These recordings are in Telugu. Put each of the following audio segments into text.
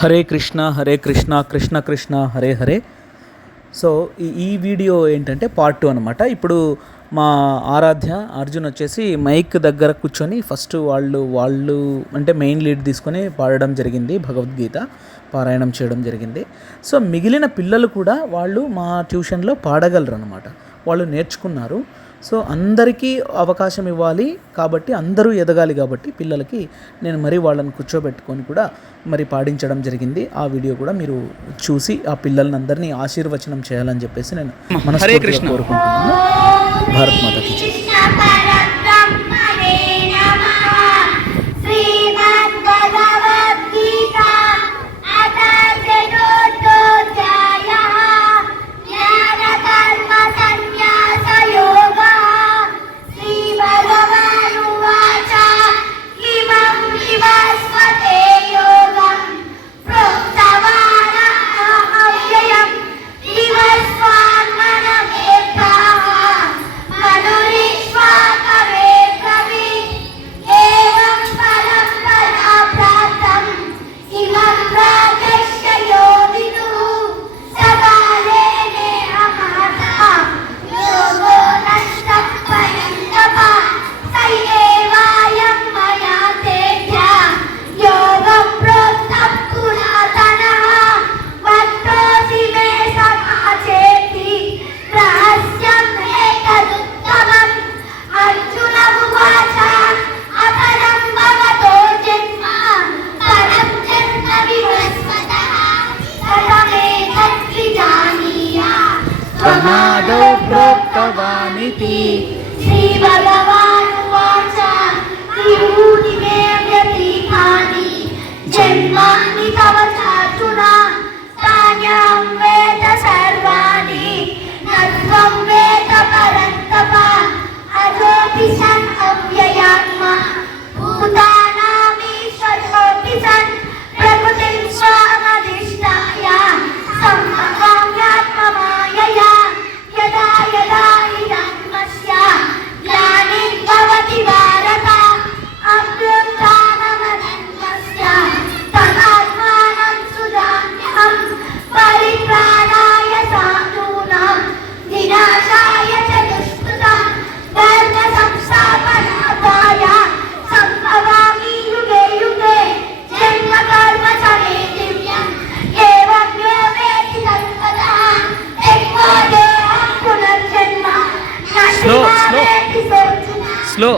హరే కృష్ణ కృష్ణ కృష్ణ హరే హరే. సో ఈ వీడియో ఏంటంటే పార్ట్ 2 అనమాట. ఇప్పుడు మా ఆరాధ్య అర్జున్ వచ్చేసి మైక్ దగ్గర కూర్చొని ఫస్ట్ వాళ్ళు అంటే మెయిన్ లీడ్ తీసుకొని పాడడం జరిగింది, భగవద్గీత పారాయణం చేయడం జరిగింది. సో మిగిలిన పిల్లలు కూడా వాళ్ళు మా ట్యూషన్లో పాడగలరు అనమాట, వాళ్ళు నేర్చుకున్నారు. సో అందరికీ అవకాశం ఇవ్వాలి కాబట్టి, అందరూ ఎదగాలి కాబట్టి పిల్లలకి నేను మరీ వాళ్ళని కూర్చోబెట్టుకొని కూడా మరి పాడించడం జరిగింది. ఆ వీడియో కూడా మీరు చూసి ఆ పిల్లల్ని అందరినీ ఆశీర్వచనం చేయాలని చెప్పేసి నేను మనస్ఫూర్తిగా కోరుకుంటున్నాను. భారత్ మాతాకి జై. ప్రమాదో ప్రోక్తవానితి శ్రీ భగవానువాచ విభూతి మే వ్యతిహాని జన్మాని తవ చార్జున తాన్యం వేద సర్వాణి నత్వం వేద పరంతప అజోపి సన్ అవ్యయాత్మ భూతానామీశ్వరోపి సన్ ప్రకృతిం స్వామధిష్టాయ సంభవామ్యాత్మమాయయా యదా యదా ఇదన్మస్య గ్లానిర్భవతి భారత అభ్యుత్థానమధర్మస్య తదాత్మానం సుజామ్యహం పరిత్రాణాయ సాధూనాం వినాశాయ చ దుష్కృతాం ధర్మ సంస్థాపనార్థాయ సంభవామి యుగే యుగే జన్మ కర్మ చ మే దివ్యం ఏవం యో వేతి తత్వతః త్యక్త్వా దేహం పునర్జన్మ స్లో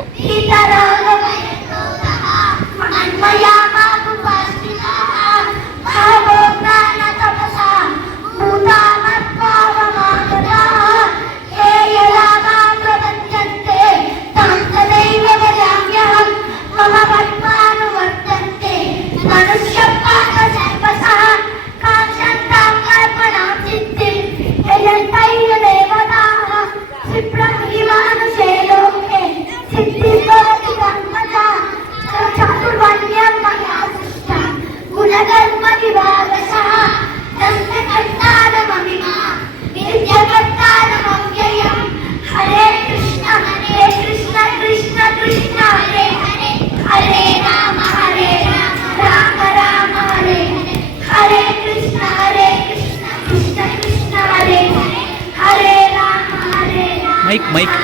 మైక్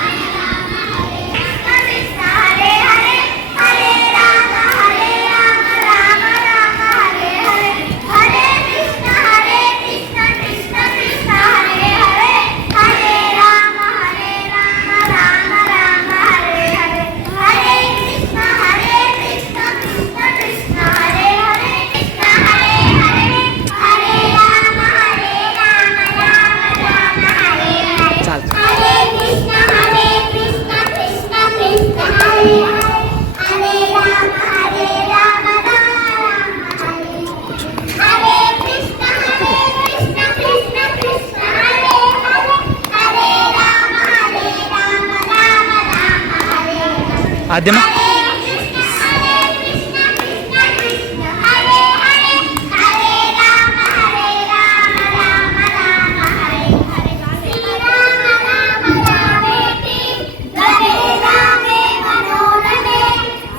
ఆద్యమా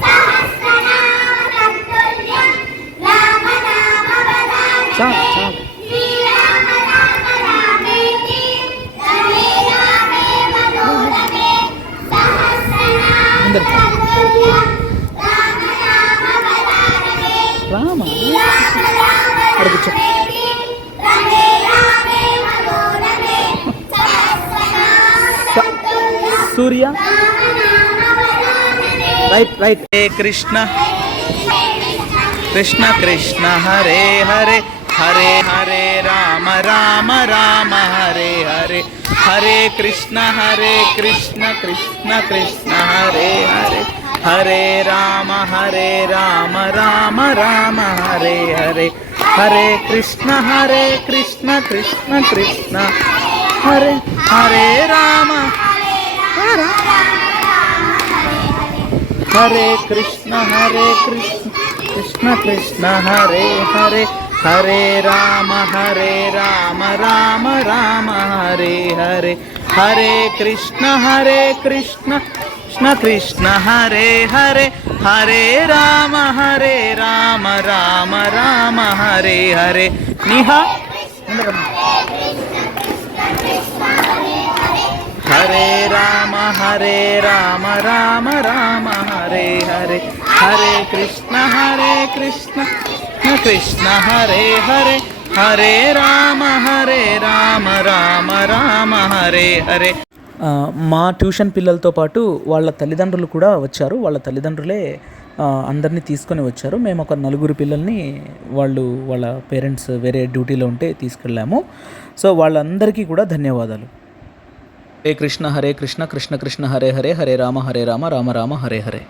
సహస్రనామ తత్తుల్యం రామ నామ వద చాలు చాలు. అందరికీ రామ అడుగుచో. సూర్య రైట్ రైట్. హరే కృష్ణ కృష్ణ కృష్ణ హరే హరే హరే హరే రామ రామ రామ హరే హరే హరే కృష్ణ కృష్ణ కృష్ణ హరే హరే హరే రామ రామ రామ హరే హరే హరే కృష్ణ కృష్ణ కృష్ణ హరే హరే రామ హరే కృష్ణ కృష్ణ కృష్ణ హరే హరే హరే రామ రామ రామ హరే హరే హరే కృష్ణ కృష్ణ కృష్ణ హరే హరే హరే రామ రామ రామ హరే హరే. నిహా హరే రామ రామ రామ హరే హరే హరే కృష్ణ కృష్ణ కృష్ణ హరే హరే హరే రామ రామ రామ హరే హరే. మా ట్యూషన్ పిల్లలతో పాటు వాళ్ళ తల్లిదండ్రులు కూడా వచ్చారు. వాళ్ళ తల్లిదండ్రులే అందరినీ తీసుకొని వచ్చారు. మేము ఒక 4 పిల్లల్ని వాళ్ళ పేరెంట్స్ వేరే డ్యూటీలో ఉంటే తీసుకెళ్ళాము. సో వాళ్ళందరికీ కూడా ధన్యవాదాలు. హరే కృష్ణ కృష్ణ కృష్ణ హరే హరే హరే రామ రామ రామ హరే హరే.